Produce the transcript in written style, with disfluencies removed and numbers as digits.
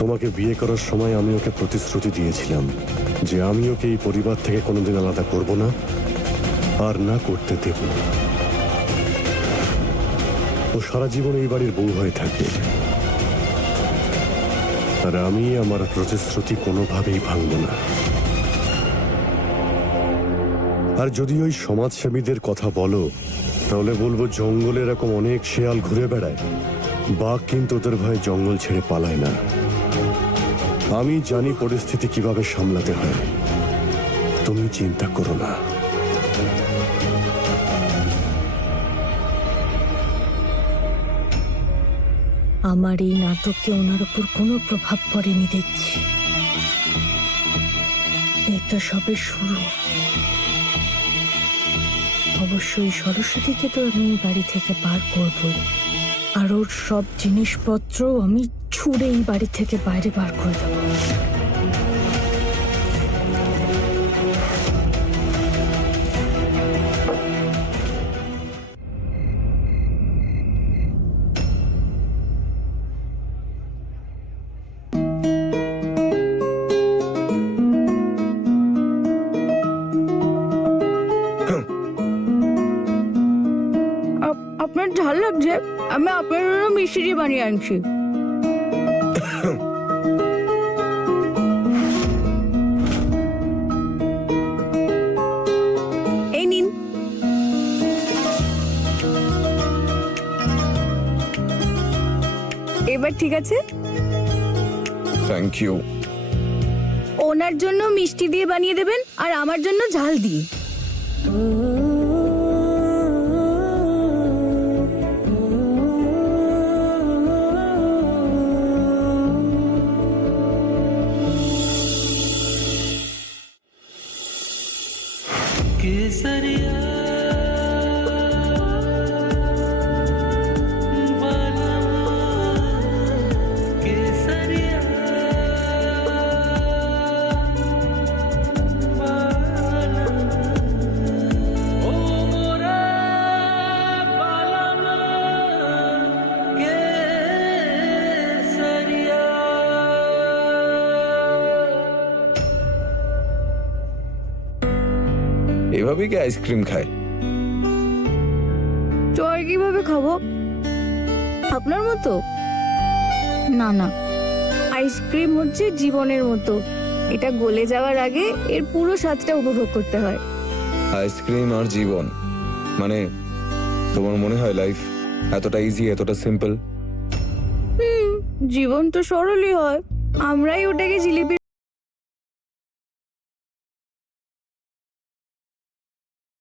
তোমাকে বিয়ে করার সময় আমি ওকে প্রতিশ্রুতি দিয়েছিলাম যে আমি ওকে এই পরিবার থেকে কোনোদিন আলাদা করব না, আর না করতে দেব। ও সারা জীবন এই বাড়ির বউ হয়ে থাকবে, আর আমি আমার প্রতিশ্রুতি কোনোভাবেই ভাঙব না। আর যদি ওই সমাজসেবীদের কথা বলো, তাহলে বলবো জঙ্গলে এরকম অনেক শেয়াল ঘুরে বেড়ায়, বাঘ কিন্তু ওদের ভয়ে জঙ্গল ছেড়ে পালায় না। আমি জানি পরিস্থিতি কিভাবে সামলাতে হয়, তুমি চিন্তা করো না। আমার এই নাটকে ওনার উপর কোনো প্রভাব পড়েনি দেখছি। এটা সবে শুরু। অবশ্যই সরস্বতীকে তো আমি এই বাড়ি থেকে বার করবই, আর ওর সব জিনিসপত্র আমি ছুঁড়ে এই বাড়ি থেকে বাইরে বার করে দেবো। আপনার ঝাল লাগছে, আমি আপনার জন্য মিষ্টি বানিয়ে আনছি। এই নিন। এবার ঠিক আছে? Thank you. ওনার জন্য মিষ্টি দিয়ে বানিয়ে দেবেন, আর আমার জন্য ঝাল দিয়ে। এভাবেই কি আইসক্রিম খায়? তো আর কিভাবে খাবো? আপনার মতো না না, আইসক্রিম হচ্ছে জীবনের মতো। এটা গলে যাওয়ার আগে এর পুরো স্বাদটা উপভোগ করতে হয়। আইসক্রিম আর জীবন মানে, তোমার মনে হয় লাইফ এতটা ইজি, এতটা সিম্পল? জীবন তো সরলই হয়, আমরাই ওটাকে জিলিপির